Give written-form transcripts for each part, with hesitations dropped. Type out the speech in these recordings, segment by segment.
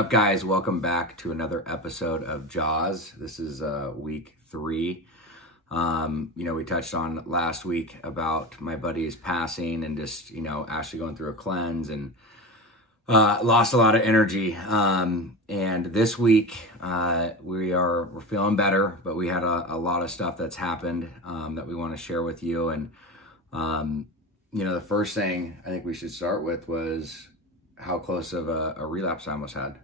up, guys? Welcome back to another episode of JAWS. This is week 3. We touched on last week about my buddy's passing and just, Ashley going through a cleanse and lost a lot of energy. And this week we're feeling better, but we had a lot of stuff that's happened that we want to share with you. And the first thing I think we should start with was how close of a relapse I almost had.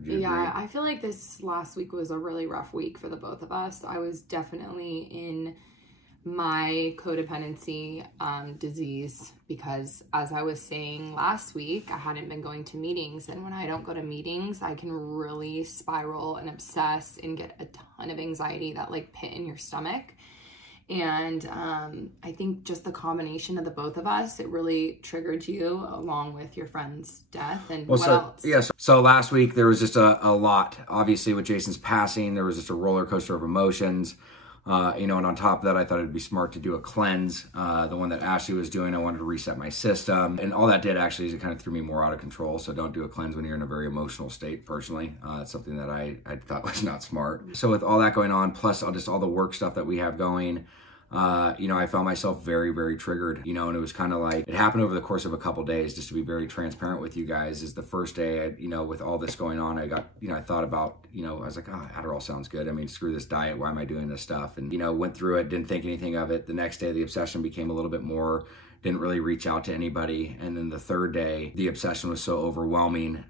Yeah, I feel like this last week was a really rough week for the both of us. I was definitely in my codependency disease because, as I was saying last week, I hadn't been going to meetings. And when I don't go to meetings, I can really spiral and obsess and get a ton of anxiety, that like pit in your stomach. And I think just the combination of the both of us, it really triggered you along with your friend's death. And so last week there was just a lot. Obviously with Jason's passing, there was just a roller coaster of emotions. And on top of that, I thought it'd be smart to do a cleanse. The one that Ashley was doing, I wanted to reset my system. And all that did actually is it kind of threw me more out of control. So don't do a cleanse when you're in a very emotional state, personally. It's something that I thought was not smart. So with all that going on, plus all the work stuff that we have going, I found myself very, very triggered, and it was kind of like, it happened over the course of a couple days. Just to be very transparent with you guys, is the first day, with all this going on, I thought about, I was like, oh, Adderall sounds good. I mean, screw this diet. Why am I doing this stuff? And, went through it, didn't think anything of it. The next day, the obsession became a little bit more, didn't really reach out to anybody. And then the third day, the obsession was so overwhelming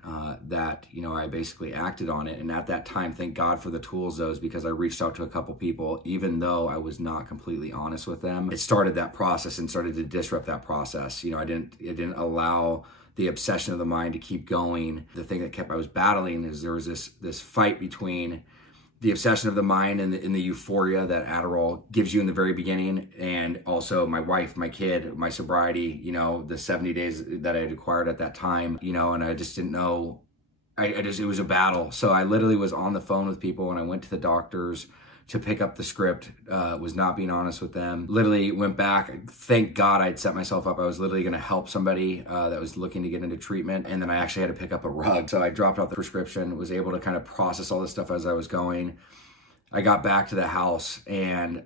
that, I basically acted on it. And at that time, thank God for the tools, because I reached out to a couple people, even though I was not completely honest with them. It started that process and started to disrupt that process. It didn't allow the obsession of the mind to keep going. The thing that I was battling is there was this fight between the obsession of the mind and the euphoria that Adderall gives you in the very beginning, and also my wife, my kid, my sobriety, the 70 days that I had acquired at that time, and I just didn't know, it was a battle. So I literally was on the phone with people when I went to the doctors to pick up the script, was not being honest with them. Literally went back. Thank God I'd set myself up. I was literally gonna help somebody that was looking to get into treatment. And then I actually had to pick up a rug. So I dropped off the prescription, was able to kind of process all this stuff as I was going. I got back to the house, and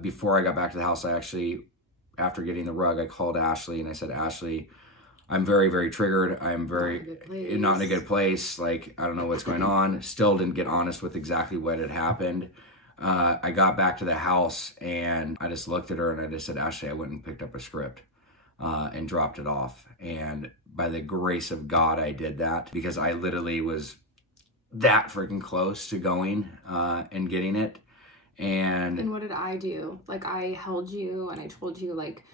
before I got back to the house, after getting the rug, I called Ashley and I said, Ashley, I'm very, very triggered. I'm not in a good place. Like, I don't know what's going on. Still didn't get honest with exactly what had happened. I got back to the house and I just looked at her and I just said, Ashley, I went and picked up a script and dropped it off. And by the grace of God, I did that, because I literally was that freaking close to going and getting it. And what did I do? Like, I held you and I told you, like,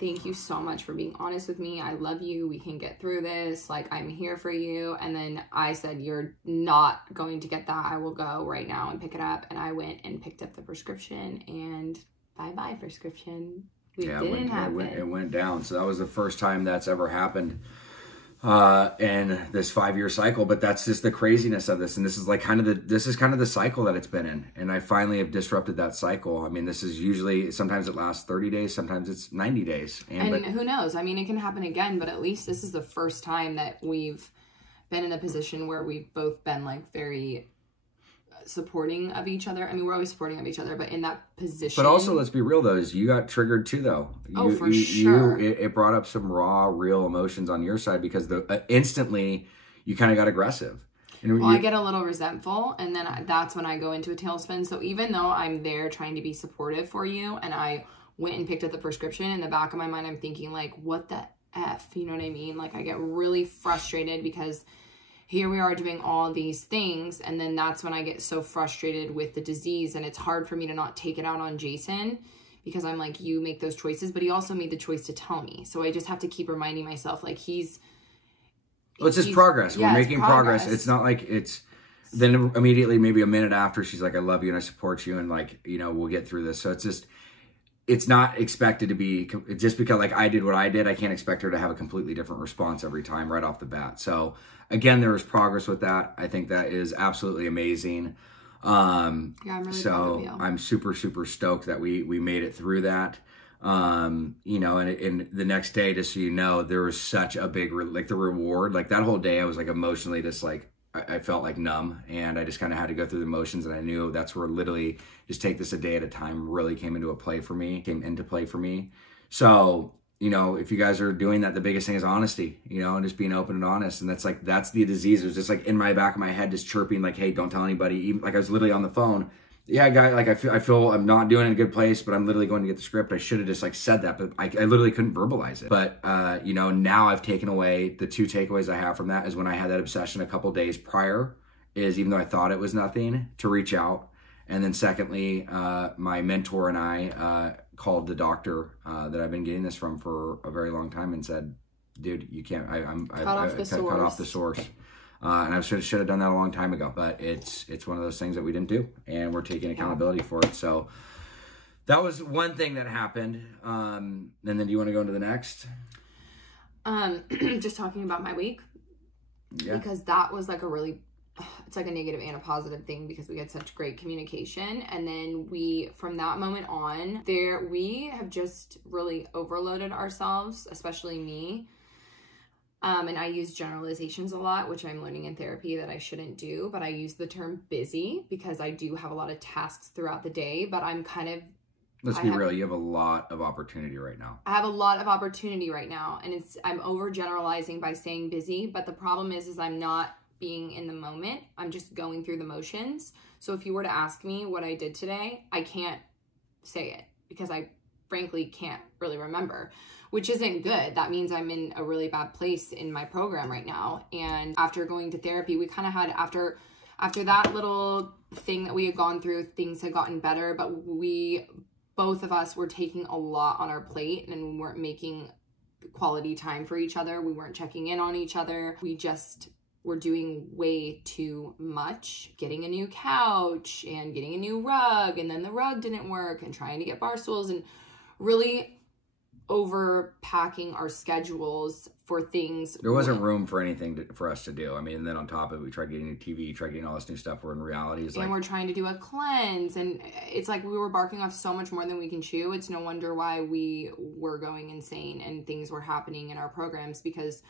thank you so much for being honest with me. I love you. We can get through this. Like, I'm here for you. And then I said, you're not going to get that. I will go right now and pick it up. And I went and picked up the prescription, and bye-bye prescription. It went down. So that was the first time that's ever happened in this 5-year cycle. But that's just the craziness of this. And this is like kind of the cycle that it's been in. And I finally have disrupted that cycle. I mean, this is usually, sometimes it lasts 30 days, sometimes it's 90 days. And who knows? I mean, it can happen again, but at least this is the first time that we've been in a position where we've both been like very supporting of each other. I mean, we're always supporting of each other, but in that position. But also, let's be real though, is you got triggered too though. Sure. It brought up some raw, real emotions on your side, because instantly you kind of got aggressive. I get a little resentful, and then that's when I go into a tailspin. So even though I'm there trying to be supportive for you, and I went and picked up the prescription, in the back of my mind, I'm thinking like, what the F? You know what I mean? Like, I get really frustrated because here we are doing all these things, and then that's when I get so frustrated with the disease, and it's hard for me to not take it out on Jason, because I'm like, you make those choices, but he also made the choice to tell me. So I just have to keep reminding myself, like, it's just progress. We're making progress. It's not like it's then immediately, maybe a minute after, she's like, I love you and I support you, and like, we'll get through this. So it's not expected to be, just because like I did what I did, I can't expect her to have a completely different response every time right off the bat. So again, there was progress with that. I think that is absolutely amazing. I'm really proud of you. I'm super, super stoked that we made it through that. And the next day, just so you know, there was such a big, the reward, like that whole day, I was like emotionally just like I felt like numb, and I just kind of had to go through the motions, and I knew that's where literally just take this a day at a time really came into play for me. So, you know, if you guys are doing that, the biggest thing is honesty, you know, and just being open and honest. And that's the disease. It was just like in my back of my head, just chirping like, hey, don't tell anybody. Even like I was literally on the phone. Yeah, guy, like I feel I'm not doing it in a good place, but I'm literally going to get the script. I should have just like said that, but I literally couldn't verbalize it. But, you know, now I've taken away the 2 takeaways I have from that is when I had that obsession a couple days prior is even though I thought it was nothing to reach out. And then secondly, my mentor and I called the doctor that I've been getting this from for a very long time and said, dude, you can't, I cut off the source. And I should have done that a long time ago, but it's one of those things that we didn't do, and we're taking accountability for it. So that was one thing that happened. And then do you want to go into the next? Just talking about my week. Yeah. Because that was like it's like a negative and a positive thing because we had such great communication. And then from that moment on, we have just really overloaded ourselves, especially me. And I use generalizations a lot, which I'm learning in therapy that I shouldn't do, but I use the term busy because I do have a lot of tasks throughout the day, but I'm kind of... Let's be real, you have a lot of opportunity right now. I have a lot of opportunity right now, and I'm overgeneralizing by saying busy, but the problem is I'm not being in the moment. I'm just going through the motions. So if you were to ask me what I did today, I can't say it because I frankly can't really remember, which isn't good. That means I'm in a really bad place in my program right now. And after going to therapy, we kind of had, after that little thing that we had gone through, things had gotten better, but both of us were taking a lot on our plate and we weren't making quality time for each other. We weren't checking in on each other. We just were doing way too much, getting a new couch and getting a new rug, and then the rug didn't work, and trying to get bar stools, and really overpacking our schedules for things. There wasn't room for anything for us to do. I mean, and then on top of it, we tried getting new TV, tried getting all this new stuff, where in reality is like... And we're trying to do a cleanse, and it's like we were barking off so much more than we can chew. It's no wonder why we were going insane and things were happening in our programs, because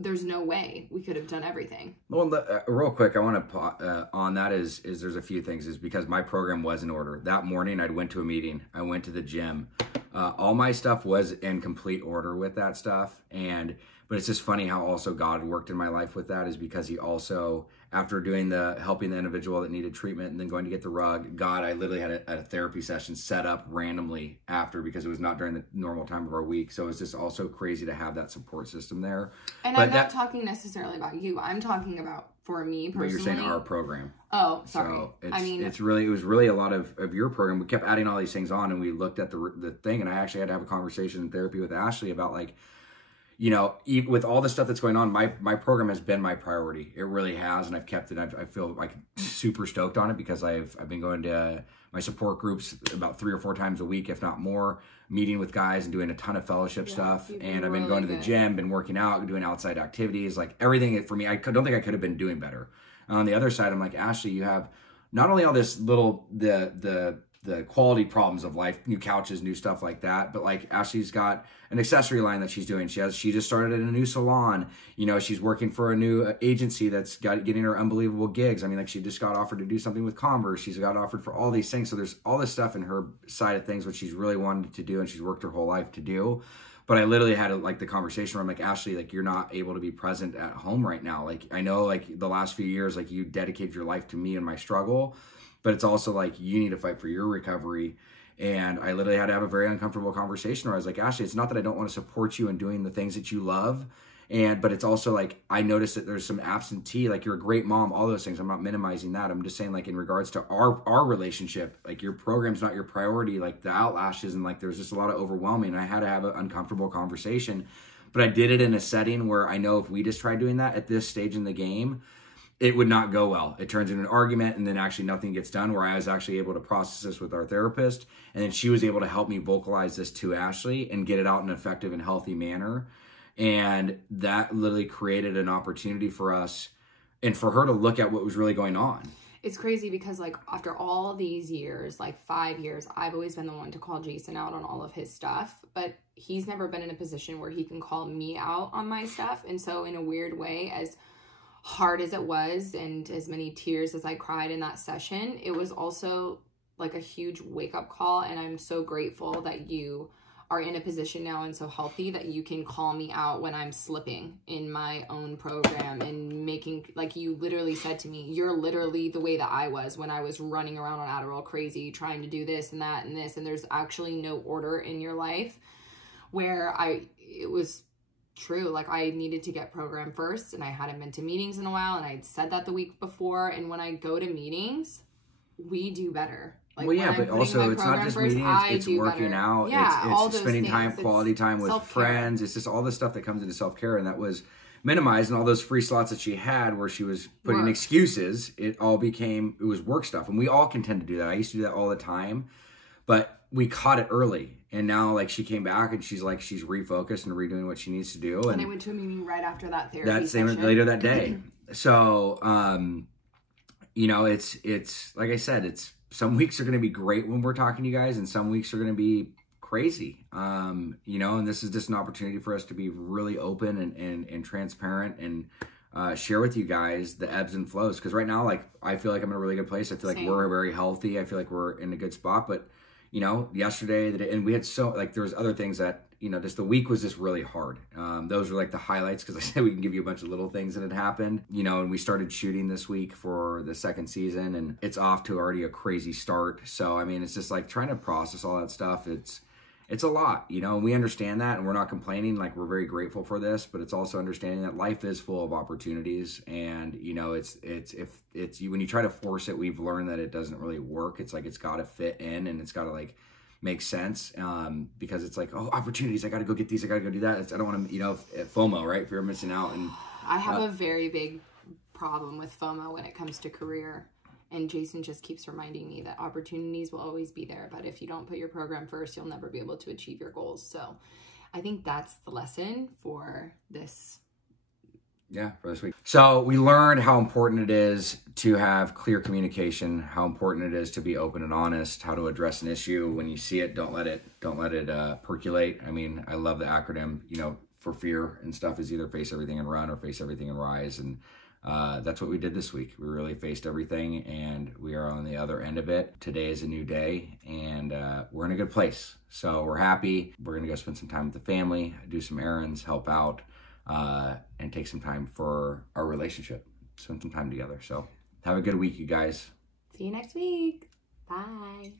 there's no way we could have done everything. Well, real quick, I want to on that is there's a few things. Is because my program was in order. That morning, I went to a meeting. I went to the gym. All my stuff was in complete order with that stuff. But it's just funny how also God worked in my life with that, is because he also, after doing helping the individual that needed treatment and then going to get the rug, I literally had a therapy session set up randomly after, because it was not during the normal time of our week. So it's just also crazy to have that support system there. And I'm not talking necessarily about you. I'm talking about for me personally. But you're saying our program. Oh, sorry. So it was really a lot of your program. We kept adding all these things on, and we looked at the thing, and I actually had to have a conversation in therapy with Ashley about, like, you know, with all the stuff that's going on, my program has been my priority. It really has, and I've kept it. I feel like super stoked on it, because I've been going to my support groups about 3 or 4 times a week, if not more, meeting with guys and doing a ton of fellowship stuff. And I've been going to the gym, been working out, doing outside activities, like everything for me. I don't think I could have been doing better. And on the other side, I'm like, Ashley, you have not only all this little, the quality problems of life, new couches, new stuff like that, but like Ashley's got an accessory line that she's doing. She just started in a new salon. You know, she's working for a new agency that's getting her unbelievable gigs. I mean, like, she just got offered to do something with Converse. She's got offered for all these things. So there's all this stuff in her side of things, which she's really wanted to do, and she's worked her whole life to do. But I literally had like the conversation where I'm like, Ashley, like, you're not able to be present at home right now. Like, I know, like, the last few years, like, you dedicated your life to me and my struggle, but it's also like, you need to fight for your recovery. And I literally had to have a very uncomfortable conversation where I was like, Ashley, it's not that I don't want to support you in doing the things that you love, but it's also like, I noticed that there's some absentee, like, you're a great mom, all those things. I'm not minimizing that. I'm just saying, like, in regards to our relationship, like, your program's not your priority, like the outlashes, and like, there's just a lot of overwhelming. I had to have an uncomfortable conversation, but I did it in a setting where I know if we just tried doing that at this stage in the game, it would not go well. It turns into an argument, and then actually nothing gets done, where I was actually able to process this with our therapist, and then she was able to help me vocalize this to Ashley and get it out in an effective and healthy manner. And that literally created an opportunity for us and for her to look at what was really going on. It's crazy because, like, after all these years, like 5 years, I've always been the one to call Jason out on all of his stuff, but he's never been in a position where he can call me out on my stuff. And so in a weird way, as hard as it was and as many tears as I cried in that session, it was also like a huge wake-up call. And I'm so grateful that you are in a position now and so healthy that you can call me out when I'm slipping in my own program and making, like you literally said to me, you're literally the way that I was when I was running around on Adderall crazy, trying to do this and that and this, and there's actually no order in your life, where it was true. Like I needed to get programmed first, and I hadn't been to meetings in a while, and I'd said that the week before, and when I go to meetings, we do better. Like, well, yeah, but also it's not just meetings, it's working out, it's spending time, quality time with friends. It's just all the stuff that comes into self-care, and that was minimized, and all those free slots that she had where she was putting excuses, it was work stuff. And we all can tend to do that. I used to do that all the time, but we caught it early. And now, like, she came back and she's refocused and redoing what she needs to do. And I went to a meeting right after that therapy session. Later that day. So, you know, it's like I said, some weeks are going to be great when we're talking to you guys, and some weeks are going to be crazy. You know, and this is just an opportunity for us to be really open and transparent and share with you guys the ebbs and flows. Because right now, like, I feel like I'm in a really good place. I feel like we're very healthy. I feel like we're in a good spot. But, you know, yesterday, and we had there was other things that, you know, just the week was just really hard. Those were like the highlights, because I said we can give you a bunch of little things that had happened, you know, and we started shooting this week for the second season, and it's off to already a crazy start. So, I mean, it's just like trying to process all that stuff. It's a lot, you know, and we understand that, and we're not complaining. Like, we're very grateful for this, but it's also understanding that life is full of opportunities. And, you know, when you try to force it, we've learned that it doesn't really work. It's like, it's got to fit in, and it's got to like make sense, because it's like, oh, opportunities, I got to go get these, I got to go do that. I don't want to, you know, FOMO, right? Fear of missing out. And I have a very big problem with FOMO when it comes to career. And Jason just keeps reminding me that opportunities will always be there, but if you don't put your program first, you'll never be able to achieve your goals. So I think that's the lesson for this. Yeah, for this week. So we learned how important it is to have clear communication, how important it is to be open and honest, how to address an issue. When you see it, don't let it percolate. I mean, I love the acronym, you know, for fear and stuff is either face everything and run or face everything and rise. And that's what we did this week. We really faced everything, and we are on the other end of it. Today is a new day, and we're in a good place. So we're happy. We're going to go spend some time with the family, do some errands, help out, and take some time for our relationship. Spend some time together. So have a good week, you guys. See you next week. Bye.